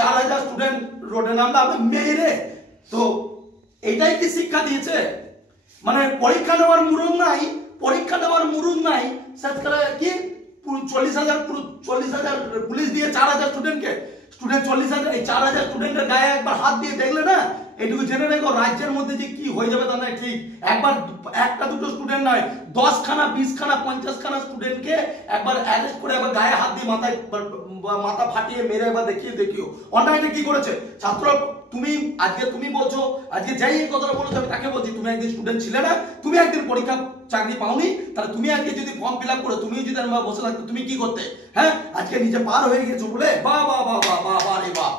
4000 student রোডে নামলে আপনি মেরে, তো এটাই কি শিক্ষা দিয়েছে? মানে পরীক্ষা নেওয়ার মুরুদ নাই, পরীক্ষা নেওয়ার মুরুদ নাই, সেটা কি 40,000 পুলিশ দিয়ে 4000 স্টুডেন্টকে, স্টুডেন্ট 40,000, এই 4000 স্টুডেন্টের গায়ে একবার হাত দিয়ে দেখলে না, এটুকু জেনে রেখো রাজ্যের মধ্যে যে কি হয়ে যাবে তা নয় ঠিক। একবার একটা দুটো স্টুডেন্ট নয়, 10 খানা 20 খানা 50 খানা স্টুডেন্টকে একবার অ্যারেস্ট করে একবার গায়ে হাত দিয়ে মাথা ফাটিয়ে মেরে একবার দেখিও অনলাইনে কি করেছে ছাত্র। তুমি আজকে তুমি বলছো, আজকে যাই এই কথাটা বলেছো আমি তাকে বলছি, তুমি একদিন স্টুডেন্ট ছিলে না, তুমি একদিন পরীক্ষা চাকরি পাওনি, তাহলে তুমি আজকে যদি ফর্ম ফিল আপ করে তুমি যদি বসে থাকতে তুমি কি করতে? হ্যাঁ, আজকে নিজে পার হয়ে গেছো বলে বাহ বাহ বাহ বাহ বাহ বাহ রে বাহ,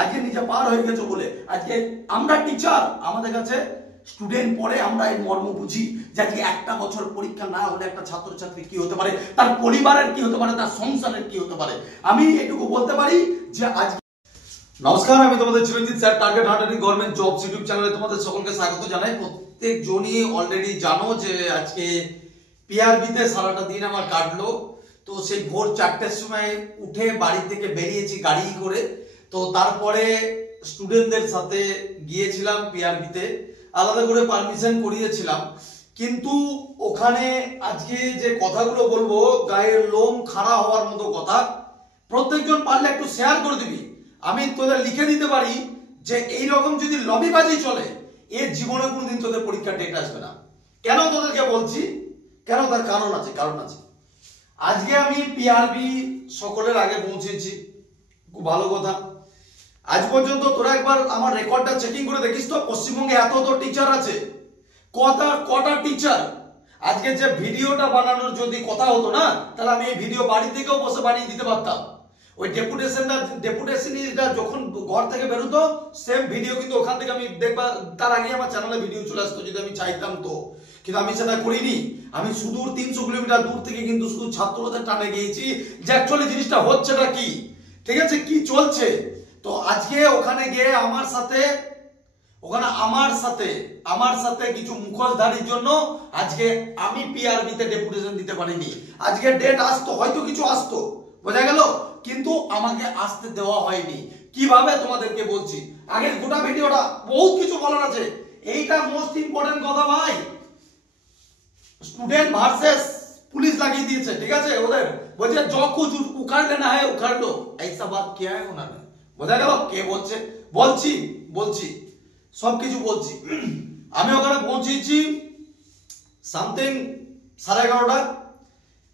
আজকে নিজে পার হয়ে গেছো বলে আজকে আমরা টিচার, আমাদের কাছে স্টুডেন্ট পড়ে, আমরা এই মর্ম বুঝি যে আজকে একটা বছর পরীক্ষা না হলে একটা ছাত্রছাত্রী কি হতে পারে, তার পরিবারের কি হতে পারে, তার সংসারের কি হতে পারে। আমি এটুকু বলতে পারি যে আজ নমস্কার, আমি তোমাদের Chiranjit sir, target huntering government jobs YouTube চ্যানেলে তোমাদের সকলকে স্বাগত জানাই। প্রত্যেকজনই অলরেডি জানো যে আজকে পিআরবিতে সারাটা দিন আমার কাটলো। তো সেই ভোর 4টের সময় উঠে বাড়ি থেকে বেরিয়েছি গাড়ি করে, তো তারপরে স্টুডেন্টদের সাথে গিয়েছিলাম পিআরবিতে, আলাদা করে পারমিশন করিয়েছিলাম। কিন্তু ওখানে আজকে যে কথাগুলো বলবো গায়ের লোম খাড়া হওয়ার মতো কথা, প্রত্যেকজন পারলে একটু শেয়ার করে দিবি। আমি তোদের লিখে দিতে পারি যে এইরকম যদি লবিবাজি চলে, এর জীবনে কোনোদিন তোদের পরীক্ষা ডেট আসবে না। কেন তোদেরকে বলছি, কেন, তার কারণ আছে, কারণ আছে। আজকে আমি পিআরবি সকলের আগে পৌঁছেছি, খুব ভালো কথা। আজ পর্যন্ত তোরা একবার আমার রেকর্ডটা চেকিং করে দেখিস তো, পশ্চিমবঙ্গে এত টিচার আছে, কটা টিচার। আজকে যে ভিডিওটা বানানোর যদি কথা হতো না, তাহলে আমি এই ভিডিও বাড়ি থেকেও বসে বানিয়ে দিতে পারতাম। ওই ডেপুটেশনটা যখন ঘর থেকে বেরোতো, সেম ভিডিও কিন্তু ওখান থেকে আমি দেখবা, তার আগে আমার চ্যানেলে ভিডিও চলে আসতো যদি আমি চাইতাম তো। কিন্তু আমি সেটা করিনি। আমি সুদূর 300 কিলোমিটার দূর থেকে কিন্তু শুধু ছাত্রদের টানে গিয়েছি যে অ্যাকচুয়ালি জিনিসটা হচ্ছেটা কি, ঠিক আছে, কি চলছে। তো আজকে ওখানে গিয়ে আমার সাথে কিছু মুখোশধারীর জন্য আজকে আমি পিআরবিতে ডেপুটেশন দিতে পারিনি। আজকে ডেট আসতো, হয়তো কিছু আসতো, বোঝা গেল, কিন্তু আমাকে আসতে দেওয়া হয়নি। কিভাবে তোমাদেরকে বলছি, আগে গোটা ভিডিওটা বহুত কিছু বলার আছে। এইটা মোস্ট ইম্পর্টেন্ট কথা ভাই, স্টুডেন্ট ভার্সেস পুলিশ লাগিয়ে দিয়েছে, ঠিক আছে। ওদের বলছে जो कुछ उखाड़ लेना है उखाड़ लो, ऐसा बात किया है उन्होंने, বোঝা গেল কে বলছে। বলছি সবকিছু বলছি। আমি ওখানে পৌঁছেছি সামথিং 11:30,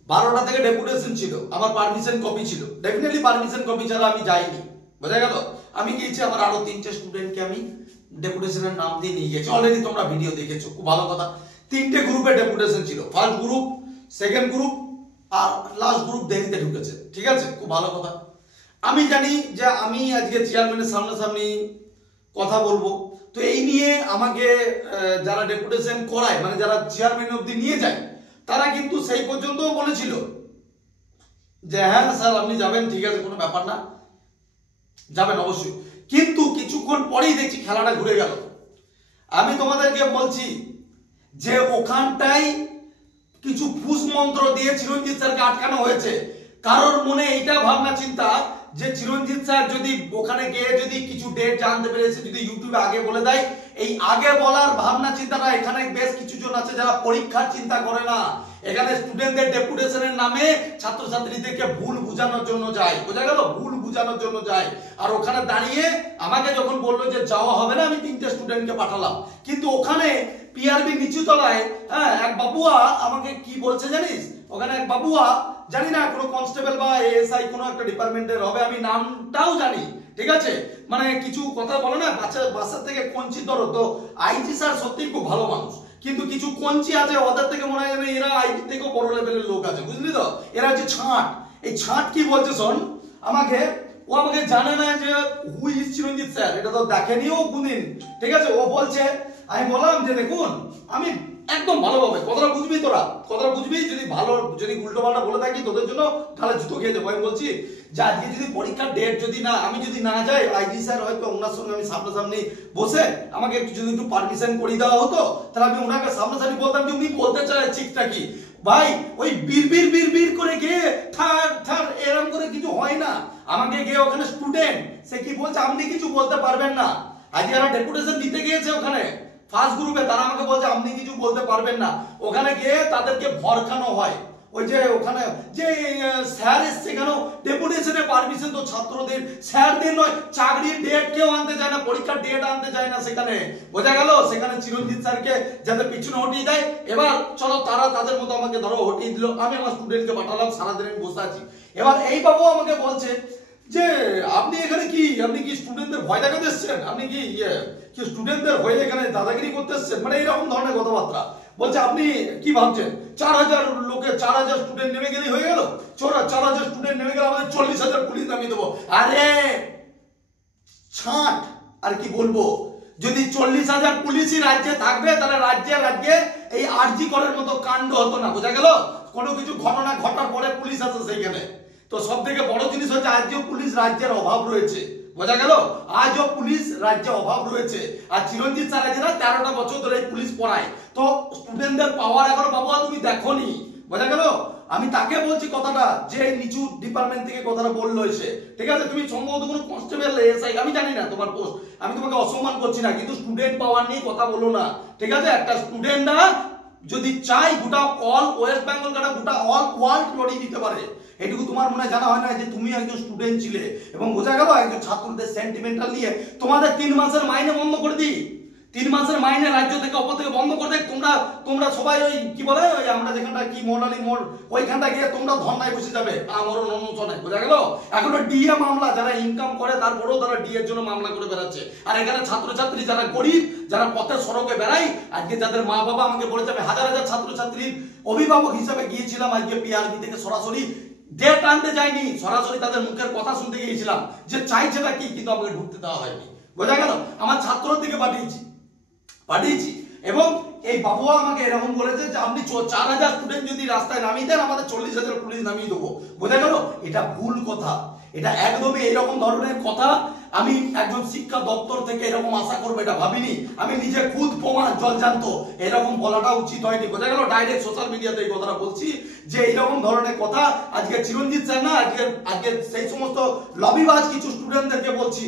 12টা থেকে ডেপুটেশন ছিল, আমার পারমিশন কপি ছিল। ডেফিনেটলি পারমিশন কপি ছাড়া আমি যাইনি, বোঝা গেল। আমি গিয়েছি, আমার আরো 3টে স্টুডেন্টকে আমি ডেপুটেশনের নাম দিয়ে নিয়ে গেছি, অলরেডি তোমরা ভিডিও দেখেছো, খুব ভালো কথা। 3টে গ্রুপে ডেপুটেশন ছিল, ফার্স্ট গ্রুপ, সেকেন্ড গ্রুপ আর লাস্ট গ্রুপ দেরিতে ঢুকেছে, ঠিক আছে, খুব ভালো কথা। আমি জানি যে আমি আজকে চেয়ারম্যানের সামনাসামনি কথা বলবো, তো এই নিয়ে আমাকে যারা ডেপুটেশন করায়, মানে যারা চেয়ারম্যান অবধি নিয়ে যায়, তারা কিন্তু সেই পর্যন্ত বলেছিল যে হ্যাঁ স্যার আপনি যাবেন, ঠিক আছে, কোনো ব্যাপার না, যাবেন অবশ্যই। কিন্তু কিছুক্ষণ পরেই দেখছি খেলাটা ঘুরে গেল। আমি তোমাদেরকে বলছি যে ওখানটাই কিছু ফুস মন্ত্র দিয়ে চিরঞ্জিত স্যারকে আটকানো হয়েছে। কারোর মনে এইটা ভাবনা চিন্তা যে চিরঞ্জিত স্যার যদি ওখানে গিয়ে যদি কিছু ডেট জানতে পেরেছে, যদি ইউটিউবে আগে বলে দেয়, এই আগে বলার ভাবনা চিন্তাটা এখানে বেশ কিছু জন আছে যারা পরীক্ষার চিন্তা করে না, এখানে স্টুডেন্টদের ডেপুটেশনের নামে ছাত্রছাত্রীদেরকে ভুল বোঝানোর জন্য যায়, বোঝা গেল, ভুল বোঝানোর জন্য যায়। আর ওখানে দাঁড়িয়ে আমাকে যখন বললো যে যাওয়া হবে না, আমি 3টে স্টুডেন্টকে পাঠালাম। কিন্তু ওখানে পিআরবি নিচুতলায় এক বাবুয়া আমাকে কি বলছে জানিস, ওখানে এক বাবুয়া, জানি না কোনো কনস্টেবল বা এএসআই কোনো একটা ডিপার্টমেন্টের হবে, আমি নামটাও জানি, ঠিক আছে, মানে কিছু কথা বলে না, বাসার থেকে কঞ্চি ধরো, তো আইজি স্যার সত্যি খুব ভালো মানুষ, কিন্তু কিছু কঞ্চি আছে ওদের থেকে মনে হয় এরা আইজি থেকেও বড় লেভেলের লোক আছে, বুঝলি তো। এরা যে ছাঁট, এই ছাঁট কি বলছে শোন, ও আমাকে জানে না যে হু ইজ চিরঞ্জিত স্যার, এটা তো দেখেনিও কোনদিন, ঠিক আছে। ও বলছে, আমি বললাম যে দেখুন আমি একদম ভালোভাবে, কথাটা বুঝবি তোরা, কথাটা বুঝবি, যদি উল্টো পাল্টা বলে থাকি তোদের জন্য তাহলে জুতো খেয়ে যাবো। আমি বলছি যে আজকে যদি পরীক্ষার ডেট আমি যদি না যাই, আইজি স্যার হয়তো ওনার সঙ্গে আমি সামনাসামনি বসে আমাকে যদি একটু পারমিশন করে দেওয়া হতো, তাহলে আমি ওনাকে সামনাসামনি বলতাম যে উনি বলতে চায় ঠিকটা কি। ভাই ওই বীর করে গিয়ে থার এরকম করে কিছু হয় না। আমাকে গিয়ে ওখানে স্টুডেন্ট সে কি বলছে আপনি কিছু বলতে পারবেন না। আজ যারা ডেপুটেশন দিতে গিয়েছে ওখানে ফার্স্ট গ্রুপে তারা আমাকে বলছে আপনি কিছু বলতে পারবেন না। ওখানে গিয়ে তাদেরকে ভরকানো হয়। ওই যে ওখানে যে স্যার এসছে কেন ডেপুটেশনে পারমিশন তো ছাত্রদের, স্যারদের নয়। চাকরির ডেট কেউ আনতে চায় না, পরীক্ষার ডেট আনতে চায় না। সেখানে বোঝা গেল সেখানে চিরঞ্জিত স্যারকে যাতে পিছনে হটিয়ে দেয়। এবার চলো তারা তাদের মতো আমাকে ধরো হটিয়ে দিল, আমি আমার স্টুডেন্টকে পাঠালাম, সারাদিন আমি বসে আছি। এবার এই বাবু আমাকে বলছে যে আপনি এখানে কি, আপনি কি স্টুডেন্টদের ভয় দেখাতে এসছেন, আপনি কি স্টুডেন্টদের হয়ে এখানে দাদাগিরি করতে এসছেন, মানে এইরকম ধরনের কথাবার্তা বলছে। আপনি কি ভাবছেন 4000 লোকে 4000 স্টুডেন্ট নেমে গেলেই হয়ে গেল? 4000 স্টুডেন্ট নেমে গেলে আমাদের 40,000 পুলিশ নামিয়ে দেবো। আরে ছাট, আর কি বলবো, যদি 40,000 পুলিশই রাজ্যে থাকবে তাহলে রাজ্যে এই আরজি করার মতো কাণ্ড হতো না। বোঝা গেল? কোনো কিছু ঘটনা ঘটার পরে পুলিশ আছে সেইখানে। তো সব থেকে বড় জিনিস হচ্ছে আজও পুলিশ রাজ্যের অভাব রয়েছে। বোঝা গেল? আজও পুলিশ রাজ্যে অভাব রয়েছে। আর চিরঞ্জিত স্যার আজ 13টা বছর ধরে পুলিশ পড়ায়, তো স্টুডেন্টদের পাওয়ার এখনো বাবুয়া তুমি দেখোনি। বোঝা গেল? আমি তাকে বলছি কথাটা, যে নিচু ডিপার্টমেন্ট থেকে কথাটা বললো এসে, ঠিক আছে? তুমি সম্ভবত কোনো কনস্টেবল এসআই, আমি জানি না তোমার পোস্ট, আমি তোমাকে অসম্মান করছি না, কিন্তু স্টুডেন্ট পাওয়ার নিয়ে কথা বলো না, ঠিক আছে? একটা স্টুডেন্টরা যদি চাই গোটা অল ওয়েস্ট বেঙ্গল কাটা গোটা অল ওয়ার্ল্ড লড়িয়ে দিতে পারে। এটুকু তোমার মনে জানা হয় না যে তুমি একজন স্টুডেন্ট ছিলে। এবং বোঝা গেল একজন ছাত্রদের সেন্টিমেন্টাল নিয়ে তোমাদের 3 মাসের মাইনে বন্ধ করে দিই, 3 মাসের মাইনে রাজ্য থেকে অপর থেকে বন্ধ করে দেয়। তোমরা সবাই ওই কি বলে ওই আমরা যেখানটা কি মোড়ালি মোড় ওইখানটা গিয়ে তোমরা ধর্নায় বসে যাবে আমরণ অনুসরণে। বোঝা গেল? এখনো ডিএ মামলা, যারা ইনকাম করে তারপরেও তারা ডিএ এর জন্য মামলা করে বেড়াচ্ছে। আর এখানে ছাত্রছাত্রী যারা গরিব, যারা পথে সড়কে বেড়ায়, আজকে যাদের মা বাবা আমাকে বলে যাবে, হাজার হাজার ছাত্রছাত্রীর অভিভাবক হিসাবে গিয়েছিলাম আজকে পিআরবি থেকে সরাসরি ডেট আনতে যাইনি, সরাসরি তাদের মুখের কথা শুনতে গিয়েছিলাম যে চাইছেটা কি, কিন্তু আমাকে ঢুকতে দেওয়া হয়নি। বোঝা গেল? আমার ছাত্রর দিকে পাঠিয়েছি। এবং এই বাবুয়া আমাকে এরকম বলেছে যে আপনি 4000 স্টুডেন্ট যদি রাস্তায় নামিয়ে দেন আমাদের 40,000 পুলিশ নামিয়ে দেবো। বোঝা গেল? এটা ভুল কথা, এটা একদমই এরকম ধরনের কথা আমি একজন শিক্ষা দপ্তর থেকে এরকম আশা করবো এটা ভাবিনি। আমি নিজে খুদ প্রমাণ জলজান্ত, এরকম বলাটা উচিত হয়নি। বোঝা গেল? ডাইরেক্ট সোশ্যাল মিডিয়াতে এই কথাটা বলছি যে এইরকম ধরনের কথা আজকে চিরঞ্জিত স্যার না, আজকে সেই সমস্ত লবিবাজ কিছু স্টুডেন্টদেরকে বলছি,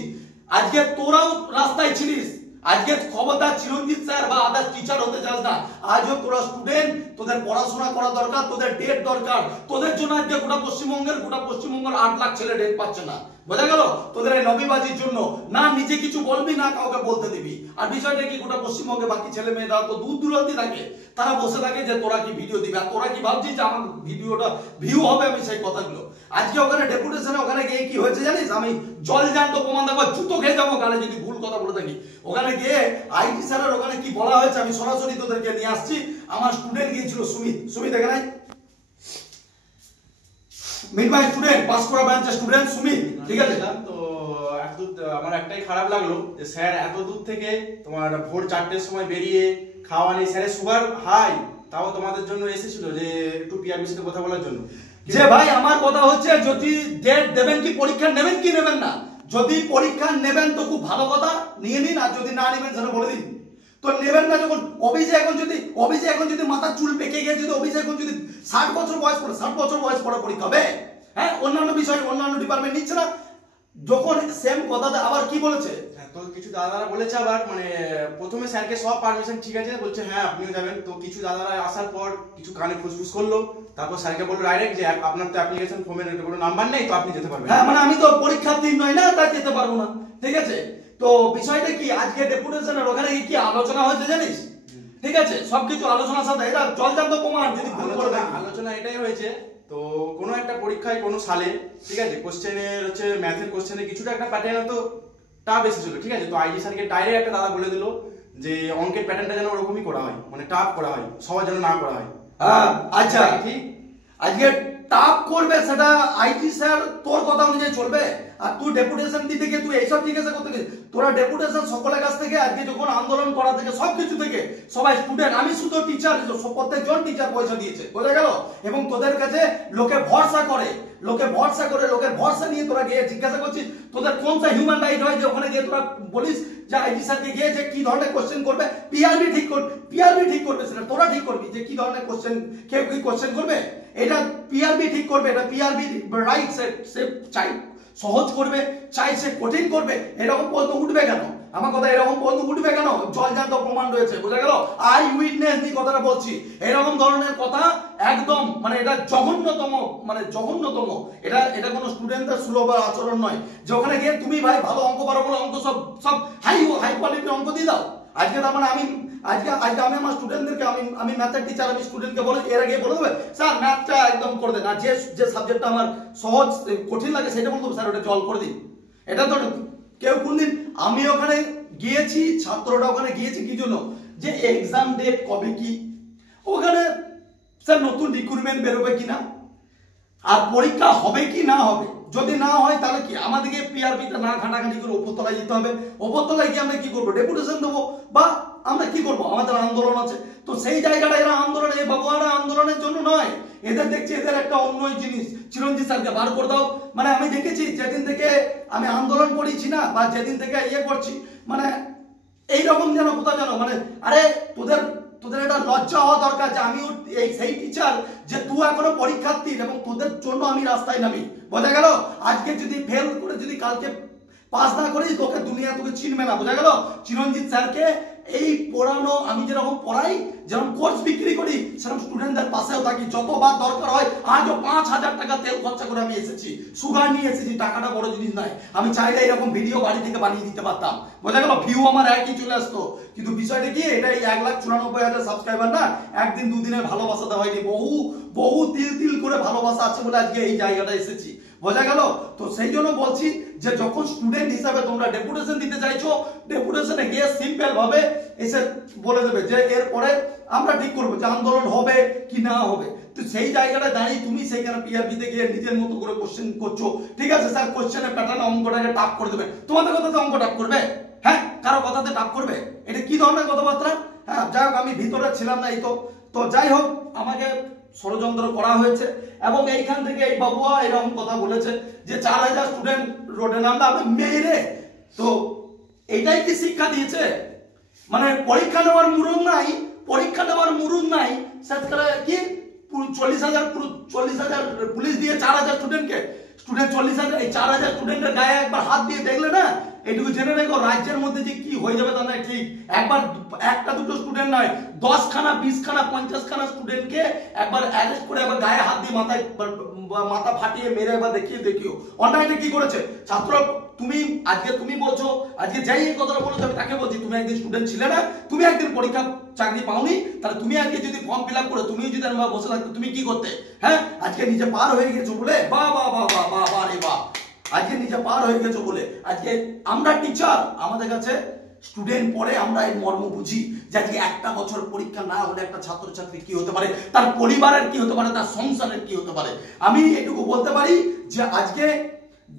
আজকে তোরাও রাস্তায় ছিলিস, আজকে খবরদার চিরঞ্জিত স্যার বা আদার্স টিচার হতে চাস না। আজও তোরা স্টুডেন্ট, তোদের পড়াশোনা করা দরকার, তোদের ডেট দরকার। তোদের জন্য আজকে গোটা পশ্চিমবঙ্গের 8 লাখ ছেলে ডেট পাচ্ছে না। বোঝা গেল? তোদের এই লবিবাজির জন্য না নিজে কিছু বলবি না কাউকে বলতে দিবি। আর বিষয়টা কি, গোটা পশ্চিমবঙ্গে বাকি ছেলে মেয়েরা তো দূর দূরান্তি থাকে, তারা বসে থাকে যে তোরা কি ভিডিও দিবি, আর তোরা কি ভাবছিস যে আমার ভিডিওটা ভিউ হবে আমি সেই কথাগুলো। আজকে ওখানে ডেপুটেশনে ওখানে গিয়ে কি হয়েছে জানিস? আমি জলজান্ত প্রমাণ দেবো, জুতো খেয়ে যাবো গালে যদি ভুল কথা বলে থাকি। ওখানে গিয়ে আইটি স্যারের ওখানে কি বলা হয়েছে আমি সরাসরি তোদেরকে নিয়ে আসছি। আমার স্টুডেন্ট গিয়েছিল সুমিত এখানে মিড মাই স্টুডেন্ট, পাস করা ব্রাঞ্চের স্টুডেন্ট সুমিত, ঠিক আছে? তো আমার একটাই খারাপ লাগলো যে স্যার এত দূর থেকে তোমার ভোর 4টের সময় বেরিয়ে খাওয়া নেই, স্যারের সুগার হাই, তাও তোমাদের জন্য এসেছিল যে একটু পিআরবির সাথে কথা বলার জন্য। যে ভাই আমার কথা হচ্ছে যদি ডেট দেবেন কি পরীক্ষা নেবেন কি নেবেন না, যদি পরীক্ষা নেবেন তো খুব ভালো কথা, নিয়ে নিন। আর যদি না নেবেন সেটা বলে দিন। তো নেবেন না যখন অভিষেক এখন যদি মাথার চুল পেকে গিয়ে যদি অভিষেক এখন যদি 60 বছর বয়স পরে পরীক্ষা হবে, হ্যাঁ অন্যান্য বিষয় অন্যান্য ডিপার্টমেন্ট নিচ্ছে না, যখন সেম কথাটা আবার কি বলেছে তো কিছু দাদারা বলেছে আবার মানে প্রথমে স্যারকে সব পারমিশন ঠিক আছে বলছে হ্যাঁ আপনিও যাবেন, তো কিছু দাদারা আসার পর কিছু কানে ফুসফুস করলো, তারপর স্যারকে বললো ডাইরেক্ট যে আপনার তো অ্যাপ্লিকেশন ফর্মের কোনো নাম্বার নেই, তো আপনি যেতে পারবেন। হ্যাঁ মানে আমি তো পরীক্ষার্থী নই না, তাই যেতে পারবো না, ঠিক আছে? তো বিষয়টা কি আজকে ডেপুটেশনের ওখানে কি আলোচনা হয়েছে জানিস? ঠিক আছে, সবকিছু আলোচনার সাথে এটা জলজান্ত প্রমাণ যদি আলোচনা এটাই হয়েছে। তো কোনো একটা পরীক্ষায় কোনো সালে ঠিক আছে কোশ্চেনের হচ্ছে ম্যাথের কোশ্চেনে কিছুটা একটা প্যাটার্ন তো টাফ এসেছিল, ঠিক আছে? তো আইজি স্যারকে ডাইরেক্ট একটা দাদা বলে দিল যে অঙ্কের প্যাটার্নটা যেন ওরকমই করা হয়, মানে টাফ করা হয়, সবার যেন না করা হয়। আচ্ছা ঠিক, আজকে টাফ করবে সেটা আইটি স্যার তোর কথা অনুযায়ী চলবে। আর তুই ডেপুটেশন দিতে গিয়ে তুই এইসব জিজ্ঞাসা করতে গিয়ে তোরা ডেপুটেশন সকলের কাছ থেকে আজকে যখন আন্দোলন করা থেকে সবকিছু থেকে সবাই স্টুডেন্ট, আমি শুধু টিচার, প্রত্যেকজন টিচার পয়সা দিয়েছে, বোঝা গেল? এবং তোদের কাছে লোকে ভরসা করে, লোকের ভরসা নিয়ে তোরা গিয়ে জিজ্ঞাসা করছিস তোদের কোনটা হিউম্যান রাইট হয় যে ওখানে গিয়ে তোরা বলিস যে আইজি স্যারকে গিয়ে যে কি ধরনের কোশ্চেন করবে, পিআরবি ঠিক করবে সেটা তোরা ঠিক করবি যে কি ধরনের কোশ্চেন কেউ কি কোশ্চেন করবে, এটা পিআরবি ঠিক করবে, এটা পিআরবি রাইট সে চাই সহজ করবে, চাইছে কঠিন করবে, এরকম প্রশ্ন উঠবে কেন? আমার কথা এরকম প্রশ্ন উঠবে কেন? জলজান্ত প্রমাণ রয়েছে, বোঝা গেল? আই উইটনেস দিয়ে কথাটা বলছি। এরকম ধরনের কথা একদম মানে এটা জঘন্যতম, মানে জঘন্যতম। এটা কোনো স্টুডেন্টদের সুলভ আচরণ নয় যে ওখানে গিয়ে তুমি ভাই ভালো অঙ্ক পারো বলে অঙ্ক সব সব হাই কোয়ালিটির অঙ্ক দিয়ে দাও। আজকে তার মানে আজকে আমি আমার স্টুডেন্টদেরকে আমি ম্যাথের টিচার, আমি স্টুডেন্টকে বলে এর আগে বলে দেবে স্যার ম্যাথটা একদম করে দেন, আর যে সাবজেক্টটা আমার সহজ কঠিন লাগে সেটা বলতে হবে স্যার ওটা জল করে দিন। এটা তো কেউ কোনদিন, আমি ওখানে গিয়েছি, ছাত্ররা ওখানে গিয়েছে কি জন্য? যে এক্সাম ডেট কবে কি, ওখানে স্যার নতুন রিক্রুটমেন্ট বেরোবে কিনা, আর পরীক্ষা হবে কি না হবে। যদি না হয় তাহলে কি আমাদেরকে পিআরপিতে না ঘাটাঘাটি করে উপরতলায় যেতে হবে। উপরতলায় গিয়ে আমরা কি করবো? ডেপুটেশন দেবো, বা আমরা কি করবো? আমাদের আন্দোলন আছে। তো সেই জায়গাটা এরা আন্দোলনে, এই বাবুয়ারা আন্দোলনের জন্য নয়। এদের দেখছি এদের একটা অন্য জিনিস, চিরঞ্জিত স্যারকে বার করে দাও। মানে আমি দেখেছি যেদিন থেকে আমি আন্দোলন করেছি না, বা যেদিন থেকে ইয়ে করছি, মানে এইরকম যেন কোথাও যেন মানে আরে তোদের এটা লজ্জা হওয়া দরকার যে আমি সেই টিচার যে তুই এখনো পরীক্ষার্থী এবং তোদের জন্য আমি রাস্তায় নামি। বোঝা গেল? আজকে যদি ফেল করে যদি কালকে পাস না করিস তোকে দুনিয়া তোকে চিনবে না। বোঝা গেল? চিরঞ্জিত স্যারকে এই পড়ানো, আমি যেরকম পড়াই, যেরকম কোর্স বিক্রি করি, সেরকম স্টুডেন্টদের পাশেও থাকি। যতবার দরকার হয়, আজও 5,000 টাকা তেল খরচা করে আমি এসেছি, সুগার নিয়ে এসেছি। টাকাটা বড় জিনিস নয়। আমি চাইলে এরকম ভিডিও বাড়ি থেকে বানিয়ে দিতে পারতাম। বোঝা গেল? ভিউ আমার একই চলে আসতো, কিন্তু বিষয়টা কি, এটাই 1,94,000 সাবস্ক্রাইবার না, একদিন দুদিনের ভালোবাসা দেওয়া হয়নি। বহু তিল করে ভালোবাসা আছে বলে আজকে এই জায়গাটা এসেছি। বোঝা গেল? তো সেই জন্য বলছি যে যখন স্টুডেন্ট হিসাবে তোমরা ডেপুটেশন দিতে চাইছো, ডেপুটেশনে গিয়ে সিম্পল ভাবে এসে বলে দেবে যে এরপরে আমরা ঠিক করবো যে আন্দোলন হবে কি না হবে। তো সেই জায়গাটা দাঁড়িয়ে তুমি সেইখানে পিআরপিতে গিয়ে নিজের মতো করে কোশ্চেন করছো। ঠিক আছে স্যার, কোশ্চেনের প্যাটার্নে অঙ্কটাকে টাপ করে দেবে। তোমাদের কথাতে অঙ্ক টাপ করবে? হ্যাঁ, কারো কথাতে টাপ করবে? এটা কি ধরনের কথাবার্তা? হ্যাঁ, যাই হোক, আমি ভিতরে ছিলাম না, এই তো যাই হোক, আমাকে ষড়যন্ত্র করা হয়েছে এবং এইখান থেকে এই বাবুয়া এরকম কথা বলেছে যে 4,000 স্টুডেন্ট রোডে নামলে আমি মেরে। তো এটাই কি শিক্ষা দিয়েছে? মানে পরীক্ষা নেওয়ার মুরুদ নাই, সেখানে কি 40,000 পুলিশ দিয়ে 4,000 স্টুডেন্ট 40,000, এই 4,000 স্টুডেন্টের গায়ে একবার হাত দিয়ে দেখলে না, এটুকু জেনে রেখো রাজ্যের মধ্যে যে কি হয়ে যাবে তা নয়। ঠিক একবার একটা দুটো স্টুডেন্ট নয়, 10খানা 20খানা 50খানা স্টুডেন্টকে একবার অ্যারেস্ট করে একবার গায়ে হাত দিয়ে মাথা ফাটিয়ে মেরে একবার দেখিও অন্যায়টা কি করেছে। ছাত্র তুমি বলছো, আজকে যাই এই কথাটা বলেছো, আমি তাকে বলছি তুমি একদিন স্টুডেন্ট ছিলে না, তুমি একদিন পরীক্ষা চাকরি পাওনি, তাহলে তুমি আজকে যদি ফর্ম ফিল আপ করে তুমি যদি আমরা বসে থাকতে তুমি কি করতে? হ্যাঁ, আজকে নিজে পার হয়ে গেছো বলে বাহ রে বাহ, আজকে নিজে পার হয়ে গেছো বলে আজকে আমরা টিচার, আমাদের কাছে স্টুডেন্ট পড়ে, আমরা এর মর্ম বুঝি যে আজকে একটা বছর পরীক্ষা না হলে একটা ছাত্রছাত্রী কি হতে পারে, তার পরিবারের কি হতে পারে, তার সংসারের কি হতে পারে। আমি এটুকু বলতে পারি যে আজকে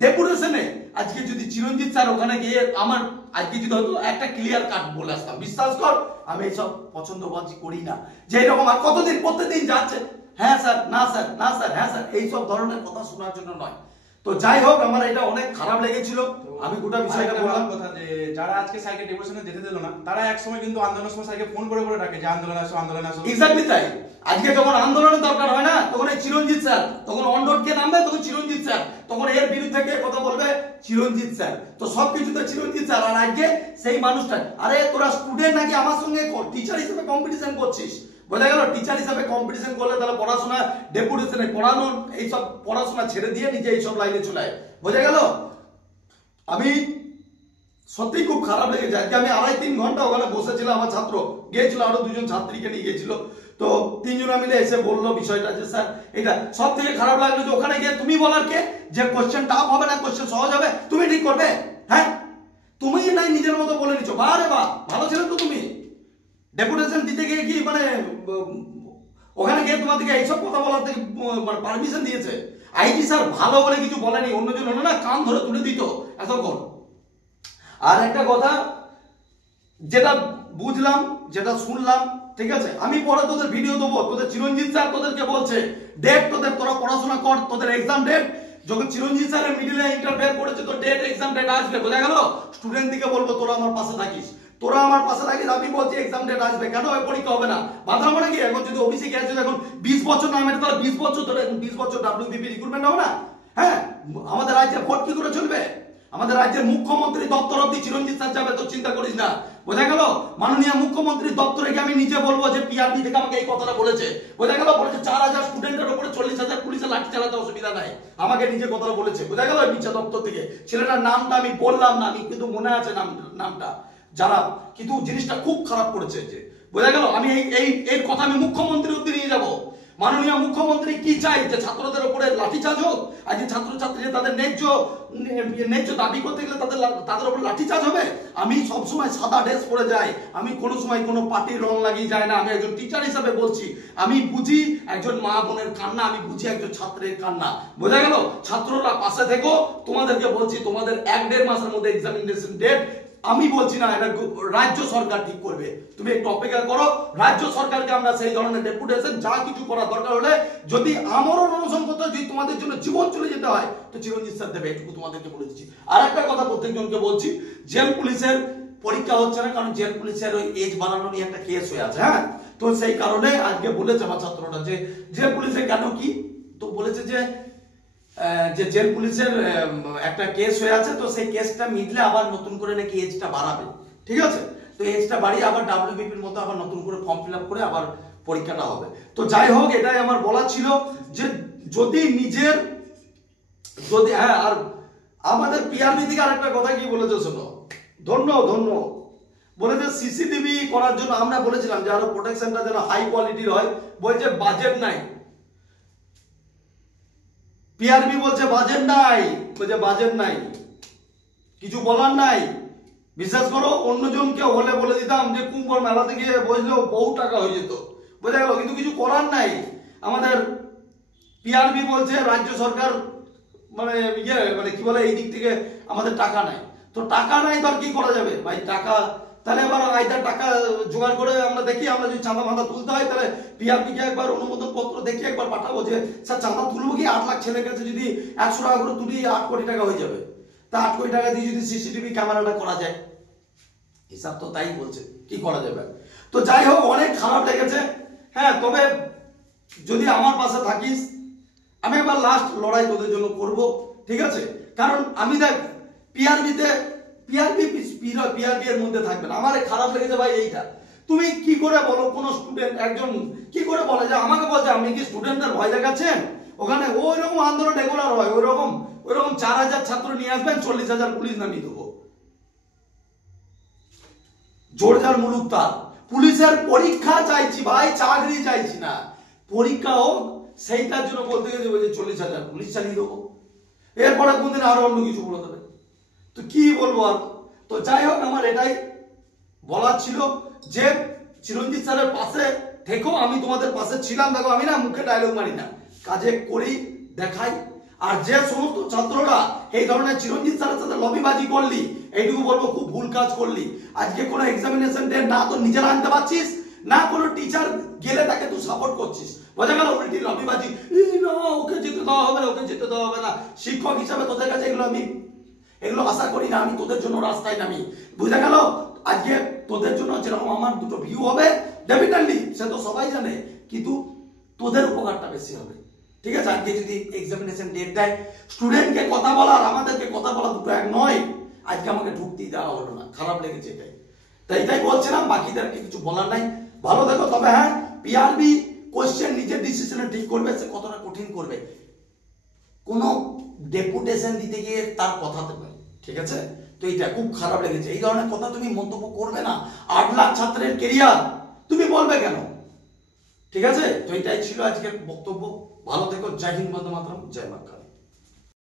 ডেপুটেশনে আজকে যদি চিরঞ্জিত স্যার ওখানে গিয়ে আমার আজকে যদি হয়তো একটা ক্লিয়ার কাট বলে আসতাম, বিশ্বাস কর আমি এইসব পছন্দবাজি করি না। যে এরকম আর কতদিন প্রত্যেকদিন যাচ্ছে হ্যাঁ স্যার, না স্যার, না স্যার, হ্যাঁ স্যার, এইসব ধরনের কথা শোনার জন্য নয়। তো যাই হোক, আমার এটা অনেক খারাপ লেগেছিল। আমি গোটা বিষয়টা বললাম কথা যে যারা আজকে স্যারকে ডেপুটেশনে যেতে দিল না, তারা এক সময় কিন্তু আন্দোলনের সময় স্যারকে ফোন করে ডাকে যে আন্দোলন আসো, আন্দোলন আসো। এক্স্যাক্টলি তাই। আজকে যখন আন্দোলনের দরকার হয় না, তখন এই চিরঞ্জিত স্যার, তখন অনডোট কে নামবে, তখন চিরঞ্জিত স্যার, তখন এর বিরুদ্ধে কে কথা বলবে, চিরঞ্জিত স্যার। তো সবকিছুতে চিরঞ্জিত স্যার। আর আজকে সেই মানুষটা, আরে তোরা স্টুডেন্ট নাকি আমার সঙ্গে টিচার হিসেবে কম্পিটিশন করছিস? বোঝা গেল? টিচার হিসেবে কম্পিটিশন করলে তাহলে পড়াশোনা, ডেপুটেশনে পড়ানো, এইসব পড়াশোনা ছেড়ে দিয়ে নিজে এইসব লাইনে চলে আয়। বোঝা গেল? আমি সত্যি খুব খারাপ লেগেছে। আজকে আমি 2.5-3 ঘন্টা ওখানে বসেছিলাম, আমার ছাত্র গিয়েছিল, আরো 2জন ছাত্রীকে নিয়ে গিয়েছিল। তো 3জনা মিলে এসে বললো বিষয়টা যে স্যার এটা সব থেকে খারাপ লাগলো যে ওখানে গিয়ে তুমি বলার কে যে কোশ্চেন টাফ হবে না, কোশ্চেন সহজ হবে, তুমি ঠিক করবে? হ্যাঁ, তুমি নাই নিজের মতো বলে নিচ্ছ। বারে বাহ, ভালো ছিলেন তো তুমি। ডেপুটেশন দিতে গিয়ে কি মানে ওখানে গিয়ে তোমাদেরকে এইসব কথা বলার থেকে মানে পারমিশন দিয়েছে। আইজি স্যার ভালো বলে কিছু বলেনি, অন্যজন হলো না কান ধরে তুলে দিত এতক্ষণ। আর একটা কথা যেটা বুঝলাম, যেটা শুনলাম, ঠিক আছে, আমি পরে তোদের ভিডিও দেবো। তোদের চিরঞ্জিত স্যার তোদেরকে বলছে ডেট, তোরা পড়াশোনা কর, তোদের এক্সাম ডেট যখন চিরঞ্জিত স্যারের মিডিলে ইন্টারফেয়ার করেছে তো ডেট, এক্সাম ডেট আসবে। বোঝা গেল? স্টুডেন্ট দিকে বলবো তোরা আমার পাশে থাকিস, আমি বলছি এক্সাম ডেট আসবে, কেন পরীক্ষা হবে না? বাধা মানে কি? এখন যদি ওবিসি গ্যাস এখন 20 বছর না মেরে তাহলে 20 বছর ধরে 20 বছর WBP রিক্রুটমেন্ট হবে না? হ্যাঁ, আমাদের রাজ্যে ভোট কি করে চলবে? আমাদের রাজ্যের মুখ্যমন্ত্রী দপ্তর অব্দি চিরঞ্জিত স্যার যাবে, তো চিন্তা করিস না। বোঝা গেল? মাননীয় মুখ্যমন্ত্রীর দপ্তরে গিয়ে আমি নিজে বলবো যে পিআরবি থেকে আমাকে এই কথাটা বলেছে। বোঝা গেল? বলেছে 4000 স্টুডেন্টের উপরে 40,000 পুলিশের লাঠি চালাতে অসুবিধা নাই, আমাকে নিজে কথাটা বলেছে। বোঝা গেল? বিচার দপ্তর থেকে ছেলেটার নামটা আমি বললাম না, আমি কিন্তু মনে আছে নামটা যারা, কিন্তু জিনিসটা খুব খারাপ করেছে। যে বোঝা গেল? আমি এই কথা আমি মুখ্যমন্ত্রীর অব্দি নিয়ে যাব। মাননীয় মুখ্যমন্ত্রী কি চাই? যে ছাত্রদের উপরে লাঠিচার্জ হোক? আর যে ছাত্রছাত্রীরা তাদের ন্যায্য দাবি করতে গেলে তাদের উপর লাঠিচার্জ হবে? আমি সবসময় সাদা ড্রেস পরে যাই, আমি কোনো সময় কোনো পার্টির রং লাগিয়ে যাই না। আমি একজন টিচার হিসাবে বলছি, আমি বুঝি একজন মা বোনের কান্না, আমি বুঝি একজন ছাত্রের কান্না। বোঝা গেল? ছাত্ররা পাশে থেকো, তোমাদেরকে বলছি তোমাদের 1-1.5 মাসের মধ্যে এক্সামিনেশন ডেট, আমি বলছি না, এটা রাজ্য সরকার ঠিক করবে। তুমি একটু অপেক্ষা করো, রাজ্য সরকারকে আমরা সেই ধরনের ডেপুটেশন যা কিছু করার দরকার হলে, যদি আমরণ অনশন করতে হয়, যদি তোমাদের জন্য জীবন চলে যেতে হয়, তো চিরঞ্জিত স্যার দেবে, এটুকু তোমাদেরকে বলে দিচ্ছি। আর একটা কথা প্রত্যেকজনকে বলছি, জেল পুলিশের পরীক্ষা হচ্ছে না, কারণ জেল পুলিশের ওই এজ বাড়ানো নিয়ে একটা কেস হয়ে আছে। হ্যাঁ, তো সেই কারণে আজকে বলেছে আমার ছাত্ররা যে জেল পুলিশে কেন কি, তো বলেছে যে জেল পুলিশের একটা কেস হয়ে আছে, তো সেই কেসটা মিটলে আবার নতুন করে নাকি এজটা বাড়াবে। ঠিক আছে? তো এজটা বাড়িয়ে আবার ডাব্লিউবিপির মতো আবার নতুন করে ফর্ম ফিল আপ করে আবার পরীক্ষাটা হবে। তো যাই হোক, এটাই আমার বলা ছিল যে যদি হ্যাঁ, আর আমাদের পিআরবি থেকে আরেকটা কথা কি বলেছে শোনো, ধন্য বলেছে সিসিটিভি করার জন্য আমরা বলেছিলাম যে আরো প্রোটেকশনটা যেন হাই কোয়ালিটির হয়। বলছে বাজেট নাই, পিআরবি বলছে বাজেট নাই, কিছু বলার নাই। বিশ্বাস করো, অন্যজন কেউ হলে বলে দিতাম যে কুম্ভর মেলাতে গিয়ে বসলেও বহু টাকা হয়ে যেত। বোঝা গেল? কিন্তু কিছু করার নাই। আমাদের পিআরবি বলছে রাজ্য সরকার মানে কি বলে, এই দিক থেকে আমাদের টাকা নাই। তো টাকা নাই তো আর কি করা যাবে ভাই? টাকা তাহলে এবার আইদার টাকা জোগাড় করে আমরা দেখি, আমরা যদি চাঁদা মাদা তুলতে হয় তাহলে পিআরপিকে একবার অনুমোদন পত্র দেখি একবার পাঠাবো যে স্যার চাঁদা তুলবো কি 8 লাখ ছেলের কাছে যদি 100 টাকা করে তুলি 8 কোটি টাকা হয়ে যাবে। তা 8 কোটি টাকা দিয়ে যদি সিসিটিভি ক্যামেরাটা করা যায়, হিসাব তো তাই বলছে, কি করা যাবে? তো যাই হোক, অনেক খারাপ লেগেছে। হ্যাঁ, তবে যদি আমার পাশে থাকিস, আমি একবার লাস্ট লড়াই তোদের জন্য করব। ঠিক আছে? কারণ আমি দেখ পিআরবি এর মধ্যে থাকবে না। আমার খারাপ লেগেছে ভাই এইটা। তুমি কি করে বলো, কোন স্টুডেন্ট একজন কি করে বলে যে আমাকে বলছে আপনি কি স্টুডেন্টদের ভয় দেখাচ্ছেন? ওখানে ওই রকম আন্দোলন রেগুলার হয়, ওই রকম 4000 ছাত্র নিয়ে আসবেন, 40,000 পুলিশ নামিয়ে দেবো। জোরজার মুলুক তার। পুলিশের পরীক্ষা চাইছি ভাই, চাকরি চাইছি না, পরীক্ষা হোক। সেইটার জন্য বলতে গেছে 40,000 পুলিশ চালিয়ে দেবো। এরপরে কোনদিন আরো অন্য কিছু বলে দেবে, তো কি বলবো আর। তো যাই হোক, আমার এটাই বলার ছিল যে চিরঞ্জিত স্যারের পাশে থেকো, আমি তোমাদের পাশে ছিলাম। দেখো, আমি না মুখে ডায়লগ মারি না, কাজে করি, দেখাই। আর যে সমস্ত ছাত্ররা এই ধরনের চিরঞ্জিত স্যারের সাথে লবিবাজি করলি, এইটুকু বলবো খুব ভুল কাজ করলি। আজকে কোনো এক্সামিনেশন ডেট না তো নিজেরা আনতে পারছিস, না কোনো টিচার গেলে তাকে তুই সাপোর্ট করছিস। বোঝা গেল? উল্টি লবিবাজি, না ওকে যেতে দেওয়া হবে না, ওকে যেতে দেওয়া হবে না। শিক্ষক হিসাবে তোদের কাছে এগুলো আশা করি না। আমি তোদের জন্য রাস্তায় নামি। বুঝা গেল? আজকে তোদের জন্য যেরকম আমার দুটো ভিউ হবে ডেফিনেটলি, সে তো সবাই জানে, কিন্তু তোদের উপকারটা বেশি হবে। ঠিক আছে? আজকে যদি এক্সামিনেশন ডেট দেয়, স্টুডেন্টকে কথা বলার আমাদেরকে কথা বলা দুটো এক নয়। আজকে আমাকে ঢুকতেই দেওয়া হলো না, খারাপ লেগেছে এটাই। তাই এটাই বলছিলাম, বাকিদেরকে কিছু বলার নাই। ভালো দেখো। তবে হ্যাঁ, পিআরবি কোশ্চেন নিজের ডিসিশনে ঠিক করবে, সে কতটা কঠিন করবে, কোনো ডেপুটেশন দিতে গিয়ে তার কথা দেবে। ঠিক আছে? তো এটা খুব খারাপ লেগেছে। এই ধরনের কথা তুমি মন্তব্য করবে না। 8 লাখ ছাত্রের কেরিয়ার তুমি বলবে কেন? ঠিক আছে? তো এটাই ছিল আজকের বক্তব্য। ভালো থেকো। জয় হিন্দ, বন্দে মাতরম, জয় মা কালী।